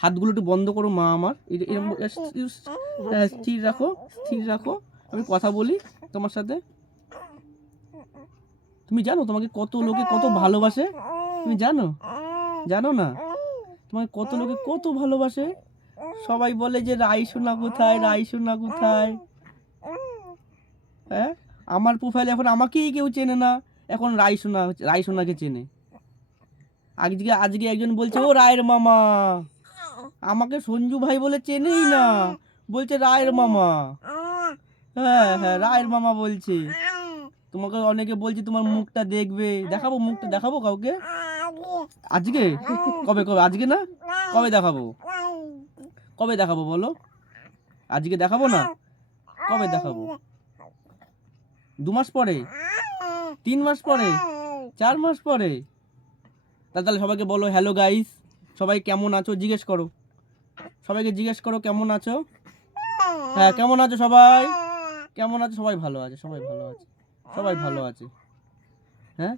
হাতগুলো একটু বন্ধ করো মা আমার, এরকম স্থির রাখো, স্থির রাখো, আমি কথা বলি তোমার সাথে। তুমি জানো তোমাকে কত লোকে কত ভালোবাসে? তুমি জানো? জানো না? তোমাকে কত লোকে কত ভালোবাসে? সবাই বলে যে রাইসোনা কোথায়, রাইসোনা কোথায়। হ্যাঁ, আমার প্রোফাইলে এখন আমাকেই কেউ চেনে না, এখন রাইসোনা, রাইসোনাকে চেনে। আজকে আজকে একজন বলছে ও রায়ের মামা, আমাকে সঞ্জু ভাই বলে চেনেই না, বলছে রায়ের মামা। হ্যাঁ হ্যাঁ, রায়ের মামা বলছে। তোমাকে অনেকে বলছে তোমার মুখটা দেখবে, দেখাবো মুখটা, দেখাবো কাউকে আজকে? কবে কবে? আজকে না, কবে দেখাবো? কবে দেখাবো বলো? আজকে দেখাবো না, কবে দেখাবো? 2 মাস পরে, 3 মাস পরে, 4 মাস পরে? তাহলে সবাইকে বলো হ্যালো গাইস, সবাই কেমন আছো জিজ্ঞেস করো, সবাইকে জিজ্ঞেস করো কেমন আছো। হ্যাঁ, কেমন আছো সবাই? কেমন আছো? সবাই ভালো আছে, সবাই ভালো আছে, সবাই ভালো আছে। হ্যাঁ।